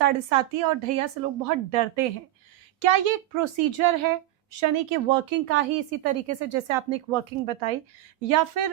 साढ़े साती और ढैया से लोग बहुत डरते हैं। क्या ये एक प्रोसीजर है शनि की वर्किंग का ही इसी तरीके से जैसे आपने एक वर्किंग बताई या फिर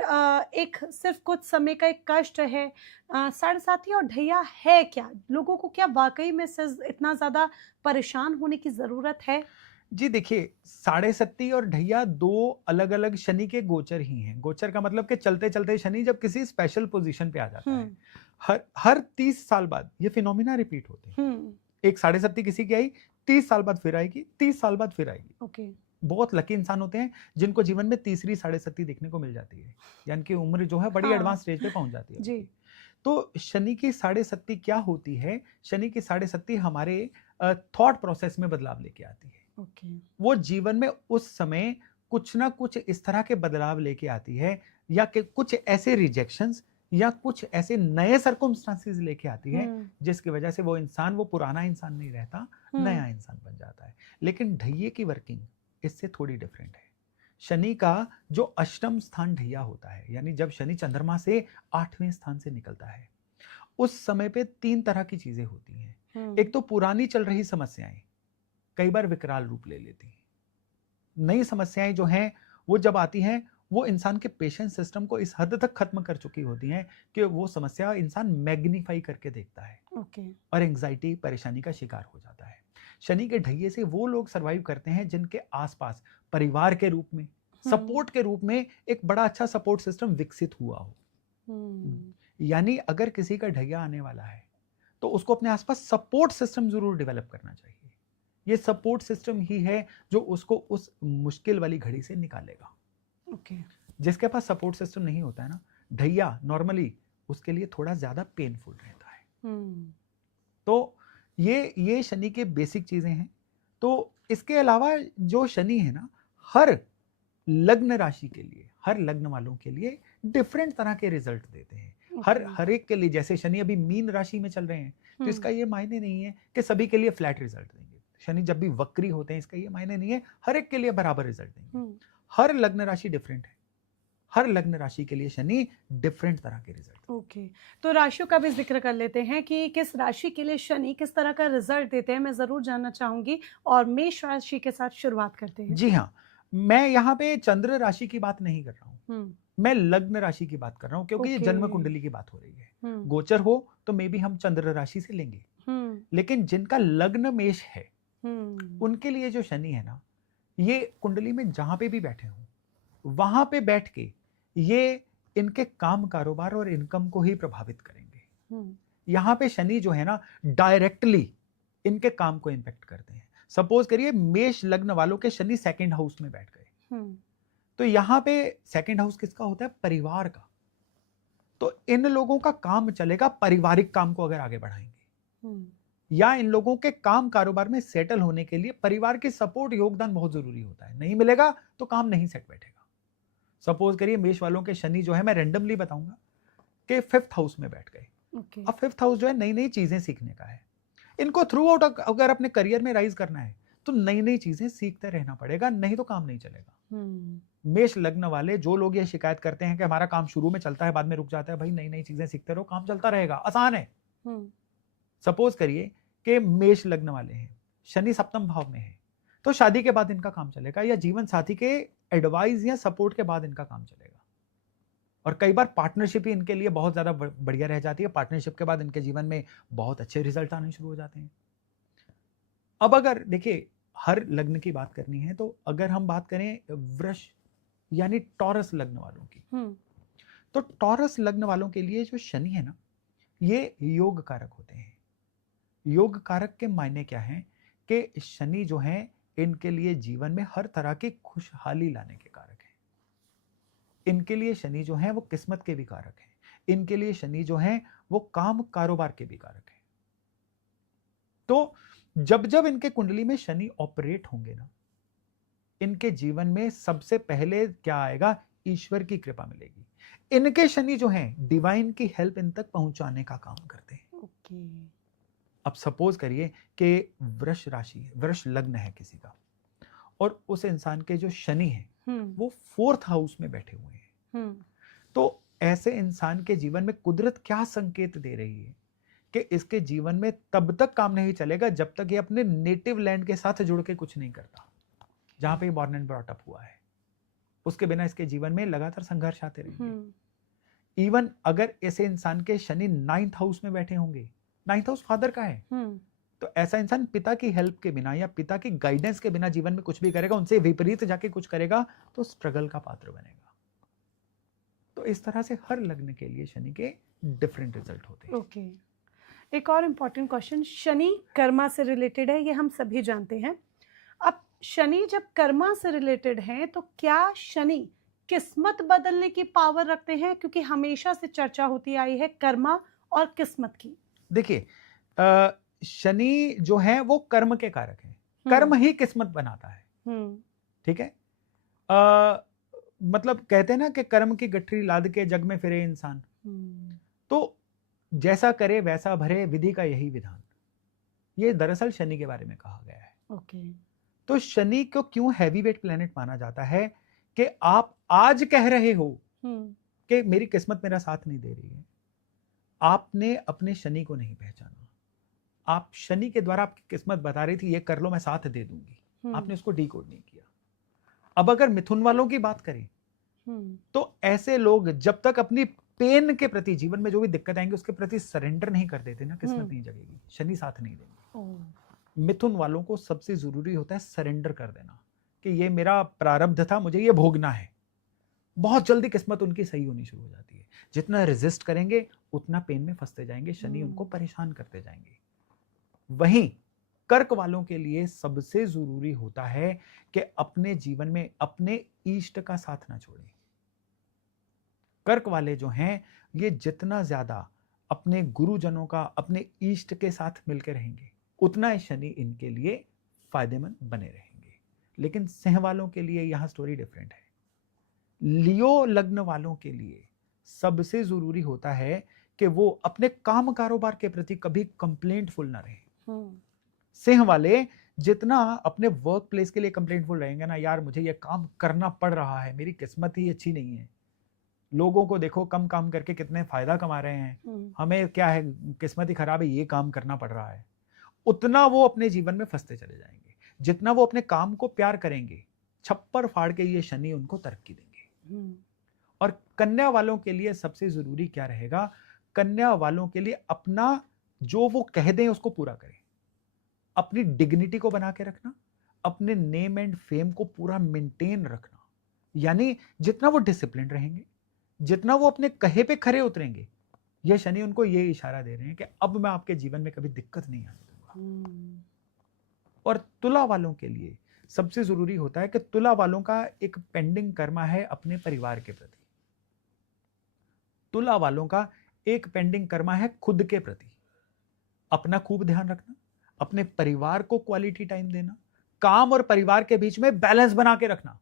एक सिर्फ़ कुछ समय का एक कष्ट है? साढ़े साती और ढैया है क्या? लोगों को क्या वाक़ई में सच इतना ज़्यादा परेशान होने की ज़रूरत है? जी देखिए, साढ़े सत्ती और ढैया 2 अलग-अलग शनि के गोचर ही हैं। गोचर का मतलब कि चलते-चलते शनि जब किसी स्पेशल पोज़ीशन पे आ जाता हुँ, है। हर हर 30 साल बाद ये फिनोमिना रिपीट होते हैं। हुँ, एक साढ़े सत्ती किसी की आई, 30 साल बाद फिर आएगी, 30 साल बाद फिर आएगी। ओके। बहुत लकी इंसान होते हैं जिनको जीवन में तीसरी साढ़े सत्ती देखने को मिल जाती है। यानी कि उम्र जो है बड़ी हाँ, एडवांस स्टेज पे पहुँच जाती है जी। उनकी। तो शनि की साढ़े सत्ती क्या होती है? शनि की साढ़े सत्ती हमारे थॉट प्रोसेस में बदलाव लेके आती है। ओके। वो जीवन में उस समय कुछ ना कुछ इस तरह के बदलाव लेके आती है या कि कुछ ऐसे रिजेक्शंस या कुछ ऐसे नए सर्कमस्टांसेस लेके आती है हुँ, जिसकी वजह से वो इंसान वो पुराना इंसान नहीं रहता, हुँ, नया इंसान बन जाता है। लेकिन ढैये की वर्किंग इससे थोड़ी डिफरेंट है। शनि का जो अष्टम स्थान ढैया होता है, यानी जब शनि चंद्रमा से 8वें स्थान से निकलता है, उस समय पे 3 तरह की चीजें होती हैं। हुँ, एक तो पुरानी चल रही समस्याएं कई बार विकराल रूप ले लेती हैं। नई समस्याएं जो हैं वो जब आती हैं वो इंसान के पेशेंस सिस्टम को इस हद तक खत्म कर चुकी होती हैं कि वो समस्या इंसान मैग्नीफाई करके देखता है ओके। और एंग्जाइटी परेशानी का शिकार हो जाता है। शनि के ढैये से वो लोग सरवाइव करते हैं जिनके आसपास परिवार के रूप में हुँ, सपोर्ट के रूप में एक बड़ा अच्छा सपोर्ट सिस्टम विकसित हुआ हो। हुँ, यानी अगर किसी का ढैया आने वाला है तो उसको अपने आसपास सपोर्ट सिस्टम जरूर डेवलप करना चाहिए। ये सपोर्ट सिस्टम ही है जो उसको उस मुश्किल वाली घड़ी से निकालेगा। ओके। जिसके पास सपोर्ट सिस्टम नहीं होता है ना, ढैया नॉर्मली उसके लिए थोड़ा ज्यादा पेनफुल रहता है। हुँ, तो ये शनि के बेसिक चीजें हैं। तो इसके अलावा जो शनि है ना, हर लग्न राशि के लिए, हर लग्न वालों के लिए डिफरेंट तरह के रिजल्ट देते हैं। हर ओके। हर एक के लिए, जैसे शनि अभी मीन राशि में चल रहे हैं, तो हुँ, इसका ये मायने नहीं है कि सभी के लिए फ्लैट रिजल्ट देंगे। शनि जब भी वक्री होते हैं, इसका ये मायने नहीं है हर एक के लिए बराबर रिजल्ट देंगे। हुँ, हर लग्न राशि डिफरेंट है। हर लग्न राशि के लिए शनि डिफरेंट तरह के रिजल्ट देंगे। ओके। तो राशियों का भी ज़िक्र कर लेते हैं कि किस राशि के लिए शनि किस तरह का रिज़ल्ट देते हैं, मैं ज़रूर जानना चाहूँगी और मेष राशि के साथ शुरुआत करते हैं। जी हाँ, मैं यहाँ पे चंद्र राशि की बात नहीं कर रहा हूँ। हुँ, मैं लग्न राशि की बात कर रहा हूँ क्योंकि ये ओके। जन्म कुंडली की बात हो रही है। हुँ, गोचर हो तो मे बी हम चंद्र राशि से लेंगे। हुँ, लेकिन जिनका लग्न मेष है, हुँ, उनके लिए जो शनि है ना, ये कुंडली में जहां पे भी बैठे हों, वहां पे बैठ के ये इनके काम कारोबार और इनकम को ही प्रभावित करेंगे। हुँ, यहां पे शनि जो है ना, डायरेक्टली इनके काम को इंपैक्ट करते हैं। सपोज करिए मेष लग्न वालों के शनि सेकंड हाउस में बैठ गए, हुँ, तो यहां पे सेकंड हाउस किसका होता है? परिवार का। तो इन लोगों का काम चलेगा, पारिवारिक काम को अगर आगे बढ़ाएंगे हुँ, या इन लोगों के काम कारोबार में सेटल होने के लिए परिवार की सपोर्ट योगदान बहुत जरूरी होता है। नहीं मिलेगा तो काम नहीं सेट बैठेगा। सपोज करिए मेष वालों के शनि जो है, मैं रेंडमली बताऊंगा कि फिफ्थ हाउस में बैठ गए। ओके। अब फिफ्थ हाउस जो है नई नई चीजें सीखने का है। इनको थ्रू आउट अगर अपने करियर में राइज करना है तो नई नई चीजें सीखते रहना पड़ेगा, नहीं तो काम नहीं चलेगा। हुँ, मेष लग्न वाले जो लोग ये शिकायत करते हैं कि हमारा काम शुरू में चलता है बाद में रुक जाता है, भाई नई नई चीजें सीखते रहो, काम चलता रहेगा, आसान है। हुँ, सपोज करिए कि मेष लग्न वाले हैं, शनि सप्तम भाव में है, तो शादी के बाद इनका काम चलेगा या जीवन साथी के एडवाइस या सपोर्ट के बाद इनका काम चलेगा। और कई बार पार्टनरशिप ही इनके लिए बहुत ज्यादा बढ़िया रह जाती है। पार्टनरशिप के बाद इनके जीवन में बहुत अच्छे रिजल्ट आने शुरू हो जाते हैं। अब अगर देखिए हर लग्न की बात करनी है तो अगर हम बात करें वृष यानी टॉरस लग्न वालों की, हुँ, तो टॉरस लग्न वालों के लिए जो शनि है ना, ये योग कारक होते हैं। योग कारक के मायने क्या हैं कि शनि जो हैं इनके लिए जीवन में हर तरह की खुशहाली लाने के कारक हैं। इनके लिए शनि जो हैं वो किस्मत के भी कारक हैं। इनके लिए शनि जो हैं वो काम कारोबार के भी कारक हैं। तो जब जब इनके कुंडली में शनि ऑपरेट होंगे ना, इनके जीवन में सबसे पहले क्या आएगा? ईश्वर की कृपा मिलेगी। इनके शनि जो हैं डिवाइन की हेल्प इन तक पहुंचाने का काम करते हैं। ओके। अब सपोज करिए कि वृष राशि है, वृष लग्न है किसी का, और उस इंसान के जो शनि है हुँ, वो फोर्थ हाउस में बैठे हुए हैं। हुँ, तो ऐसे इंसान के जीवन में कुदरत क्या संकेत दे रही है कि इसके जीवन में तब तक काम नहीं चलेगा जब तक ये अपने नेटिव लैंड के साथ जुड़ के कुछ नहीं करता, जहां पे ये बॉर्न एंड ब्रॉट अप हुआ है। उसके बिना इसके जीवन में लगातार संघर्ष आते रहेंगे। इवन अगर ऐसे इंसान के शनि 9th हाउस में बैठे होंगे, 9th हाउस फादर का है, तो ऐसा इंसान पिता की हेल्प के बिना या पिता की गाइडेंस के बिना जीवन में कुछ भी करेगा, उनसे विपरीत जाके कुछ करेगा तो स्ट्रगल का पात्र बनेगा। तो इस तरह से हर लग्न के लिए शनि के डिफरेंट रिजल्ट होते हैं। ओके, एक और इम्पॉर्टेंट क्वेश्चन, शनि कर्मा से रिलेटेड है, ये हम सभी जानते हैं। अब शनि जब कर्मा से रिलेटेड है तो क्या शनि किस्मत बदलने की पावर रखते हैं? क्योंकि हमेशा से चर्चा होती आई है कर्मा और किस्मत की। देखिए, शनि जो है वो कर्म के कारक है, कर्म ही किस्मत बनाता है। ठीक है, मतलब कहते हैं ना कि कर्म की गठरी लाद के जग में फिरे इंसान। तो जैसा करे वैसा भरे, विधि का यही विधान। ये दरअसल शनि के बारे में कहा गया है। ओके। तो शनि को क्यों हैवीवेट प्लेनेट माना जाता है कि आप आज कह रहे हो कि मेरी किस्मत मेरा साथ नहीं दे रही है, आपने अपने शनि को नहीं पहचाना। आप शनि के द्वारा आपकी किस्मत बता रही थी ये कर लो मैं साथ दे दूंगी, आपने उसको डीकोड नहीं किया। अब अगर मिथुन वालों की बात करें तो ऐसे लोग जब तक अपनी पेन के प्रति, जीवन में जो भी दिक्कत आएंगे उसके प्रति सरेंडर नहीं कर देते ना, किस्मत नहीं जगेगी, शनि साथ नहीं देंगे। मिथुन वालों को सबसे जरूरी होता है सरेंडर कर देना कि ये मेरा प्रारब्ध था, मुझे ये भोगना है। बहुत जल्दी किस्मत उनकी सही होनी शुरू हो जाती है। जितना रेजिस्ट करेंगे उतना पेन में फंसते जाएंगे, शनि उनको परेशान करते जाएंगे। वहीं कर्क वालों के लिए सबसे जरूरी होता है कि अपने जीवन में अपने इष्ट का साथ ना छोड़ें। कर्क वाले जो हैं ये जितना ज्यादा अपने गुरुजनों का, अपने इष्ट के साथ मिलकर रहेंगे उतना ही शनि इनके लिए फायदेमंद बने रहेंगे। लेकिन सिंह वालों के लिए यहां स्टोरी डिफरेंट है। लियो लग्न वालों के लिए सबसे जरूरी होता है कि वो अपने काम कारोबार के प्रति कभी कंप्लेंटफुल ना रहे। सिंह वाले जितना अपने वर्क प्लेस के लिए कंप्लेंटफुल रहेंगे ना, यार मुझे ये काम करना पड़ रहा है, मेरी किस्मत ही अच्छी नहीं है, लोगों को देखो कम काम करके कितने फायदा कमा रहे हैं, हमें क्या है, किस्मत ही खराब है, ये काम करना पड़ रहा है, उतना वो अपने जीवन में फंसते चले जाएंगे। जितना वो अपने काम को प्यार करेंगे, छप्पर फाड़ के ये शनि उनको तरक्की देंगे। और कन्या वालों के लिए सबसे जरूरी क्या रहेगा? कन्या वालों के लिए अपना जो वो कह दें उसको पूरा करें, अपनी डिग्निटी को बना के रखना, अपने नेम एंड फेम को पूरा मेंटेन रखना। यानी जितना वो डिसिप्लिन रहेंगे, जितना वो अपने कहे पे खरे उतरेंगे, ये शनि उनको ये इशारा दे रहे हैं कि अब मैं आपके जीवन में कभी दिक्कत नहीं आने दूंगा। और तुला वालों के लिए सबसे जरूरी होता है कि तुला वालों का एक पेंडिंग कर्मा है अपने परिवार के प्रति। तुला वालों का एक पेंडिंग कर्मा है खुद के प्रति, अपना खूब ध्यान रखना, अपने परिवार को क्वालिटी टाइम देना, काम और परिवार के बीच में बैलेंस बना के रखना।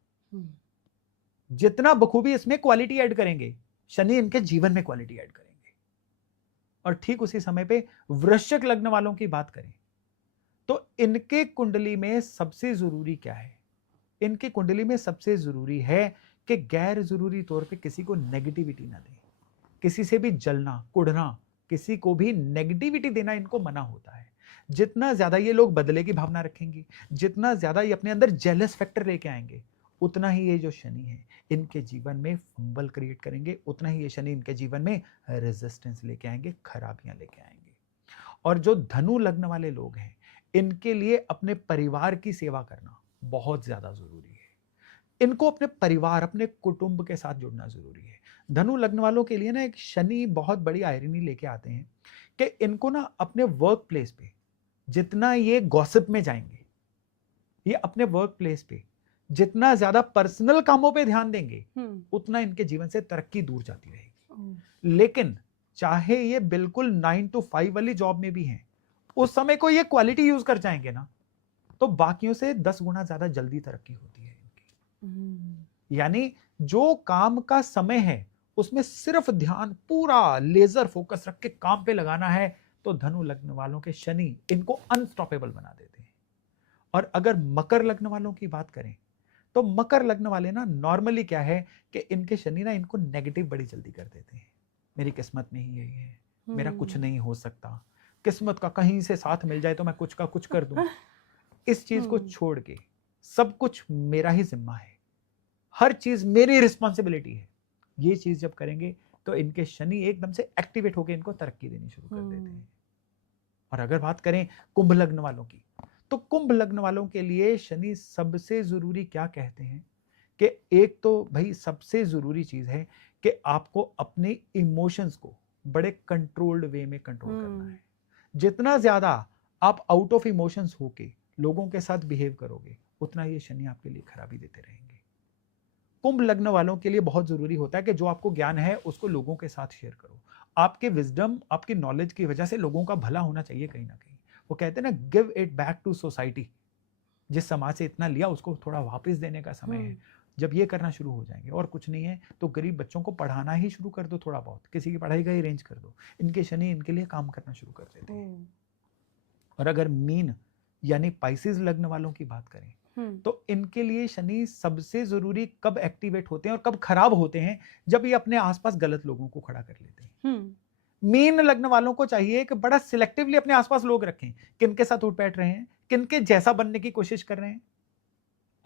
जितना बखूबी इसमें क्वालिटी ऐड करेंगे, शनि इनके जीवन में क्वालिटी ऐड करेंगे। और ठीक उसी समय पे वृश्चिक लग्न वालों की बात करें तो इनके कुंडली में सबसे जरूरी क्या है? इनकी कुंडली में सबसे जरूरी है कि गैर जरूरी तौर पे किसी को नेगेटिविटी ना दें, किसी से भी जलना कुढ़ना, किसी को भी नेगेटिविटी देना इनको मना होता है। जितना ज्यादा ये लोग बदले की भावना रखेंगे, जितना ज्यादा ये अपने अंदर जेलस फैक्टर लेके आएंगे, उतना ही ये जो शनि है इनके जीवन में फंबल क्रिएट करेंगे, उतना ही ये शनि इनके जीवन में रेजिस्टेंस लेके आएंगे, खराबियां लेके आएंगे। और जो धनु लग्न वाले लोग हैं इनके लिए अपने परिवार की सेवा करना बहुत ज्यादा जरूरी है। इनको अपने परिवार, अपने कुटुंब के साथ जुड़ना जरूरी है। धनु लग्न वालों के लिए ना एक शनि बहुत बड़ी आयरनी लेके आते हैं कि इनको ना अपने वर्क प्लेस पे जितना ये गॉसिप में जाएंगे, ये अपने वर्क प्लेस पे जितना ज्यादा पर्सनल कामों पे ध्यान देंगे, उतना इनके जीवन से तरक्की दूर जाती रहेगी। लेकिन चाहे ये बिल्कुल 9 to 5 वाली जॉब में भी हैं, उस समय को ये क्वालिटी यूज कर जाएंगे ना तो बाकियों से 10 गुना ज्यादा जल्दी तरक्की होती है इनकी। यानी जो काम का समय है उसमें सिर्फ ध्यान पूरा लेजर फोकस रख के काम पे लगाना है, तो धनु लग्न वालों के शनि इनको अनस्टॉपेबल बना देते हैं। और अगर मकर लग्न वालों की बात करें तो मकर लग्न वाले ना नॉर्मली क्या है कि इनके शनि ना इनको नेगेटिव बड़ी जल्दी कर देते हैं। मेरी किस्मत में ही यही है, मेरा कुछ नहीं हो सकता, किस्मत का कहीं से साथ मिल जाए तो मैं कुछ का कुछ कर दूं। इस चीज को छोड़ के सब कुछ मेरा ही जिम्मा है, हर चीज मेरी रिस्पॉन्सिबिलिटी है, ये चीज जब करेंगे तो इनके शनि एकदम से एक्टिवेट होकर इनको तरक्की देनी शुरू कर देते हैं। और अगर बात करें कुंभ लग्न वालों की, तो कुंभ लग्न वालों के लिए शनि सबसे जरूरी क्या कहते हैं कि एक तो भाई सबसे जरूरी चीज है कि आपको अपने इमोशंस को बड़े कंट्रोल्ड वे में कंट्रोल करना है। जितना ज्यादा आप आउट ऑफ इमोशंस होके लोगों के साथ बिहेव करोगे, उतना ये शनि आपके लिए खराबी देते रहेंगे। कुंभ लग्न वालों के लिए बहुत जरूरी होता है कि जो आपको ज्ञान है उसको लोगों के साथ शेयर करो। आपके विजडम, आपकी नॉलेज की वजह से लोगों का भला होना चाहिए कहीं ना कहीं। वो कहते हैं ना, give it back to society. जिस समाज से इतना लिया उसको थोड़ा वापस देने का समय है। जब ये करना शुरू हो जाएंगे, और कुछ नहीं है तो गरीब बच्चों को पढ़ाना ही शुरू कर दो, थोड़ा बहुत किसी की पढ़ाई का ही अरेंज कर दो। इनके शनि इनके लिए काम करना शुरू कर देते हैं। और अगर मीन यानी पाइसेस लग्न वालों की बात करें तो इनके लिए शनि सबसे जरूरी कब एक्टिवेट होते हैं और कब खराब होते हैं, जब ये अपने आसपास गलत लोगों को खड़ा कर लेते हैं। मीन लग्न वालों को चाहिए कि बड़ा सिलेक्टिवली अपने आसपास लोग रखें, किनके साथ उठ बैठ रहे हैं, किनके जैसा बनने की कोशिश कर रहे हैं।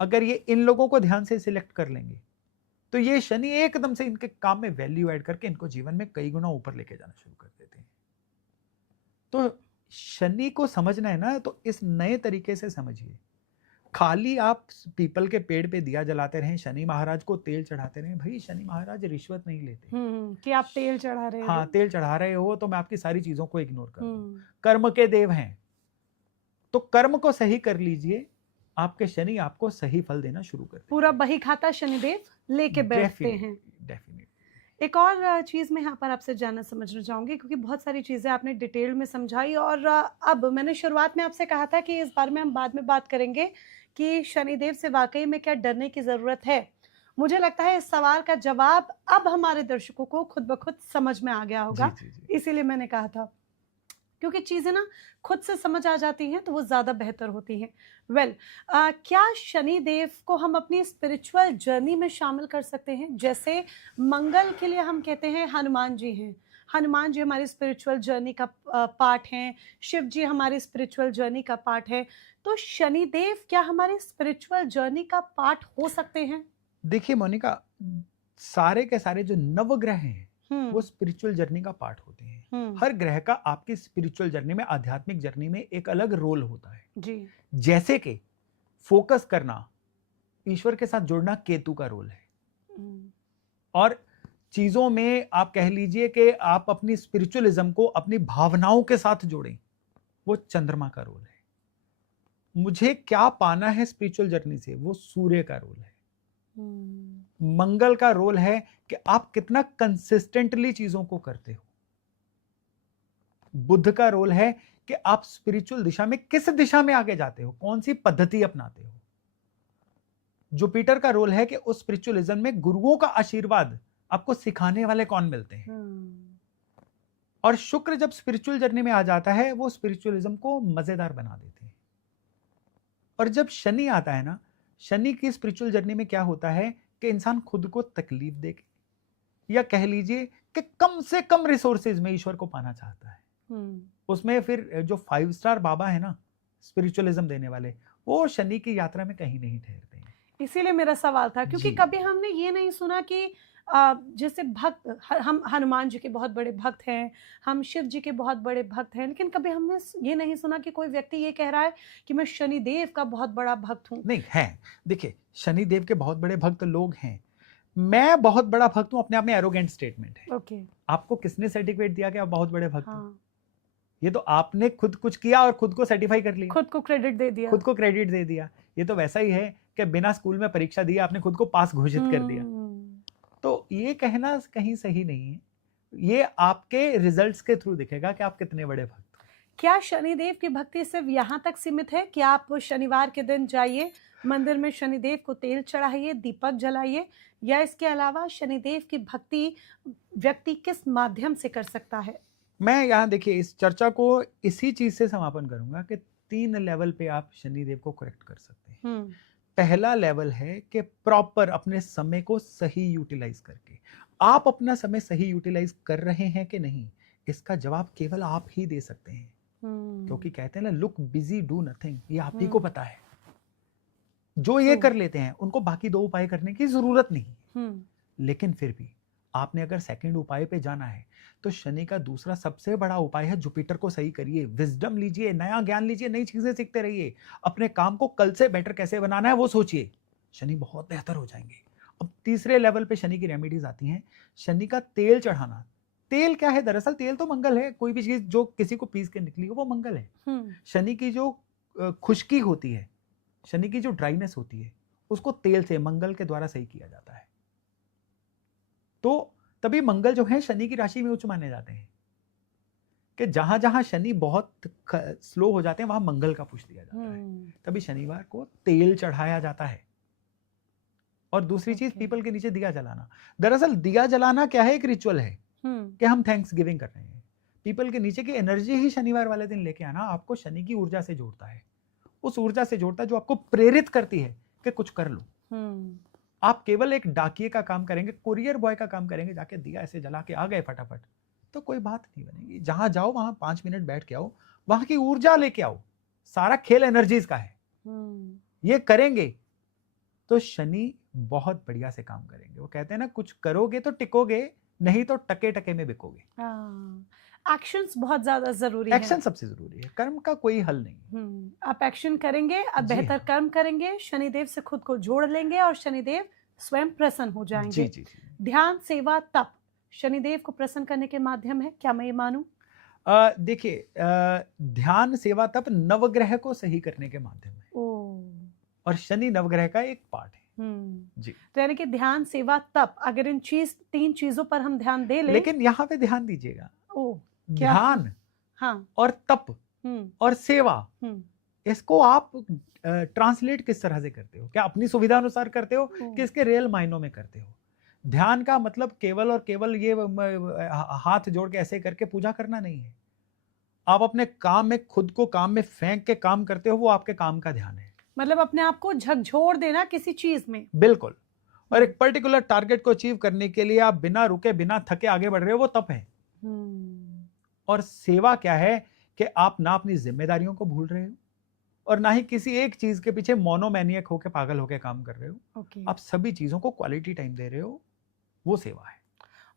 अगर ये इन लोगों को ध्यान से सिलेक्ट कर लेंगे तो ये शनि एकदम से इनके काम में वैल्यू ऐड करके इनको जीवन में कई गुना ऊपर लेके जाना शुरू कर देते हैं। तो शनि को समझना है ना, तो इस नए तरीके से समझिए। खाली आप पीपल के पेड़ पे दिया जलाते रहें, शनि महाराज को तेल चढ़ाते रहें, भाई शनि महाराज रिश्वत नहीं लेते कि आप तेल चढ़ा रहे हो। हाँ, तेल चढ़ा रहे हो तो मैं आपकी सारी चीजों को इग्नोर कर दूं। कर्म के देव हैं, तो कर्म को सही कर लीजिए, आपके शनि आपको सही फल देना शुरू कर देंगे। पूरा बही खाता शनिदेव लेके बैठते हैं। डेफिनेटली। एक और चीज़ मैं यहाँ पर आपसे जानना समझना चाहूँगी, क्योंकि बहुत सारी चीज़ें आपने डिटेल में समझाई, और अब मैंने शुरुआत में आपसे कहा था कि इस बारे में हम बाद में बात करेंगे कि शनिदेव से वाकई में क्या डरने की ज़रूरत है। मुझे लगता है इस सवाल का जवाब अब हमारे दर्शकों को खुद ब खुद समझ में आ गया होगा, इसीलिए मैंने कहा था, क्योंकि चीज़ें ना खुद से समझ आ जाती हैं तो वो ज़्यादा बेहतर होती हैं। क्या शनि देव को हम अपनी स्पिरिचुअल जर्नी में शामिल कर सकते हैं? जैसे मंगल के लिए हम कहते हैं हनुमान जी हैं, हनुमान जी हमारी स्पिरिचुअल जर्नी का पार्ट हैं, शिव जी हमारी स्पिरिचुअल जर्नी का पार्ट है, तो शनि देव क्या हमारी स्पिरिचुअल जर्नी का पार्ट हो सकते हैं? देखिए मोनिका, सारे के सारे जो नवग्रह हैं वो स्पिरिचुअल जर्नी का पार्ट होते हैं। हर ग्रह का आपकी स्पिरिचुअल जर्नी में, आध्यात्मिक जर्नी में एक अलग रोल होता है जी। जैसे कि फोकस करना, ईश्वर के साथ जुड़ना केतु का रोल है, और चीजों में आप कह लीजिए कि आप अपनी स्पिरिचुअलिज्म को अपनी भावनाओं के साथ जोड़ें, वो चंद्रमा का रोल है। मुझे क्या पाना है स्पिरिचुअल जर्नी से, वो सूर्य का रोल है। मंगल का रोल है कि आप कितना कंसिस्टेंटली चीजों को करते हो। बुध का रोल है कि आप स्पिरिचुअल दिशा में किस दिशा में आगे जाते हो, कौन सी पद्धति अपनाते हो। जुपिटर का रोल है कि उस स्पिरिचुअलिज्म में गुरुओं का आशीर्वाद, आपको सिखाने वाले कौन मिलते हैं। और शुक्र जब स्पिरिचुअल जर्नी में आ जाता है, वो स्पिरिचुअलिज्म को मजेदार बना देते हैं। और जब शनि आता है ना, शनि की स्पिरिचुअल जर्नी में क्या होता है कि इंसान खुद को तकलीफ देके, या कह लीजिए कि कम से कम रिसोर्सेज में ईश्वर को पाना चाहता है। उसमें फिर जो 5 स्टार बाबा है ना स्पिरिचुअलिज्म देने वाले, वो शनि की यात्रा में कहीं नहीं ठहरते हैं। इसीलिए मेरा सवाल था, क्योंकि कभी हमने ये नहीं सुना कि जैसे भक्त, हम हनुमान जी के बहुत बड़े भक्त हैं, हम शिव जी के बहुत बड़े भक्त हैं, लेकिन कभी हमने ये नहीं सुना कि कोई व्यक्ति ये कह रहा है कि मैं शनिदेव का बहुत बड़ा भक्त हूँ। नहीं है, देखिए शनिदेव के बहुत बड़े भक्त लोग हैं, मैं बहुत बड़ा भक्त हूँ अपने आप में एरोगेंट स्टेटमेंट है। ओके। आपको किसने सर्टिफिकेट दिया कि आप बहुत बड़े भक्त हो? ये तो आपने खुद कुछ किया और खुद को सर्टिफाई कर लिया, खुद को क्रेडिट दे दिया, खुद को क्रेडिट दे दिया। ये तो वैसा ही है कि बिना स्कूल में परीक्षा दिए आपने खुद को पास घोषित कर दिया। तो ये कहना कहीं सही नहीं है, ये आपके रिजल्ट्स के थ्रू दिखेगा कि आप कितने बड़े भक्त हो। क्या शनिदेव की भक्ति सिर्फ यहाँ तक सीमित है कि आप शनिवार के दिन जाइए मंदिर में, शनिदेव को तेल चढ़ाइए, दीपक जलाइए, या इसके अलावा शनिदेव की भक्ति व्यक्ति किस माध्यम से कर सकता है? मैं यहाँ देखिए इस चर्चा को इसी चीज से समापन करूंगा कि 3 लेवल पे आप शनिदेव को करेक्ट कर सकते हैं। पहला लेवल है कि प्रॉपर अपने समय को सही यूटिलाइज करके, आप अपना समय सही यूटिलाइज कर रहे हैं कि नहीं, इसका जवाब केवल आप ही दे सकते हैं। क्योंकि कहते हैं ना, लुक बिजी डू नथिंग, ये आप ही को हम्म। पता है। जो ये True. कर लेते हैं उनको बाकी 2 उपाय करने की जरूरत नहीं। हम्म। लेकिन फिर भी आपने अगर सेकंड उपाय पे जाना है तो शनि का दूसरा सबसे बड़ा उपाय है, जुपिटर को सही करिए, विजडम लीजिए, नया ज्ञान लीजिए, नई चीजें सीखते रहिए, अपने काम को कल से बेटर कैसे बनाना है वो सोचिए, शनि बहुत बेहतर हो जाएंगे। अब तीसरे लेवल पे शनि की रेमेडीज आती हैं। शनि का तेल चढ़ाना। तेल क्या है? दरअसल तेल तो मंगल है, कोई भी चीज जो किसी को पीस के निकली हो वो मंगल है। शनि की जो खुश्की होती है, शनि की जो ड्राइनेस होती है, उसको तेल से मंगल के द्वारा सही किया जाता है। तो तभी मंगल जो है शनि की राशि में उच्च माने जाते हैं, कि जहां जहां शनि बहुत स्लो हो जाते हैं वहां मंगल का पुश दिया जाता है। तभी शनिवार को तेल चढ़ाया जाता है। और दूसरी चीज, पीपल के नीचे दिया जलाना। दरअसल दिया जलाना क्या है? एक रिचुअल है कि हम थैंक्स गिविंग कर रहे हैं। पीपल के नीचे की एनर्जी ही शनिवार वाले दिन लेके आना आपको शनि की ऊर्जा से जोड़ता है, उस ऊर्जा से जोड़ता है जो आपको प्रेरित करती है कि कुछ कर लो। आप केवल एक डाकिए का काम करेंगे, कुरियर बॉय का काम करेंगे, जाके दिया ऐसे जला के आ गए फटाफट, तो कोई बात नहीं बनेगी। जहां जाओ वहां 5 मिनट बैठ के आओ, वहां की ऊर्जा लेके आओ। सारा खेल एनर्जीज का है। ये करेंगे तो शनि बहुत बढ़िया से काम करेंगे। वो कहते हैं ना, कुछ करोगे तो टिकोगे, नहीं तो टके टके में बिकोगे। एक्शंस बहुत ज्यादा जरूरी है। एक्शन सबसे जरूरी है, कर्म का कोई हल नहीं। आप एक्शन करेंगे, आप जी बेहतर हाँ। कर्म करेंगे, शनिदेव से खुद को जोड़ लेंगे और शनिदेव स्वयं प्रसन्न हो जी जाएंगे। जी जी। ध्यान, सेवा, तप शनिदेव को प्रसन्न करने के माध्यम है, क्या मैं ये मानूं? देखिए, ध्यान, सेवा, तप नवग्रह को सही करने के माध्यम है, और शनि नवग्रह का एक पार्ट है। जी। तो यानी कि ध्यान, सेवा, तप, अगर इन 3 चीजों पर हम ध्यान दे लें। लेकिन यहाँ पे ध्यान दीजिएगा, क्या? ध्यान हाँ। और तप और सेवा, इसको आप ट्रांसलेट किस तरह से करते हो? क्या अपनी सुविधा अनुसार करते हो कि इसके रियल मायनों में करते हो? ध्यान का मतलब केवल और केवल ये हाथ जोड़ के ऐसे करके पूजा करना नहीं है। आप अपने काम में, खुद को काम में फेंक के काम करते हो, वो आपके काम का ध्यान है। मतलब अपने आप को झकझोर देना किसी चीज में। बिल्कुल। और एक पर्टिकुलर टारगेट को अचीव करने के लिए आप बिना रुके, बिना थके आगे बढ़ रहे हो, वो तप है। और सेवा क्या है? कि आप ना अपनी जिम्मेदारियों को भूल रहे हो और ना ही किसी एक चीज के पीछे मोनोमैनियक होके, पागल होके काम कर रहे हो। आप सभी चीजों को क्वालिटी टाइम दे रहे हो, वो सेवा है।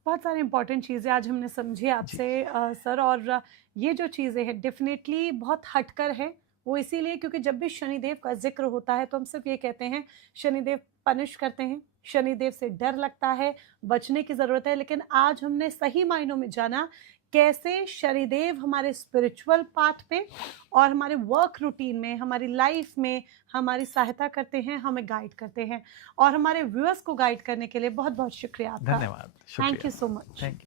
बहुत सारी इंपॉर्टेंट चीज़ें आज हमने समझी आपसे सर, और ये जो चीज़ें हैं डेफिनेटली बहुत हटकर है। वो इसीलिए क्योंकि जब भी शनिदेव का जिक्र होता है तो हम सिर्फ ये कहते हैं शनिदेव पनिश करते हैं, शनिदेव से डर लगता है, बचने की ज़रूरत है। लेकिन आज हमने सही मायनों में जाना कैसे शनिदेव हमारे स्पिरिचुअल पाथ पे और हमारे वर्क रूटीन में, हमारी लाइफ में हमारी सहायता करते हैं, हमें गाइड करते हैं। और हमारे व्यूअर्स को गाइड करने के लिए बहुत बहुत शुक्रिया आपका। धन्यवाद। Thank you so much. Thank you.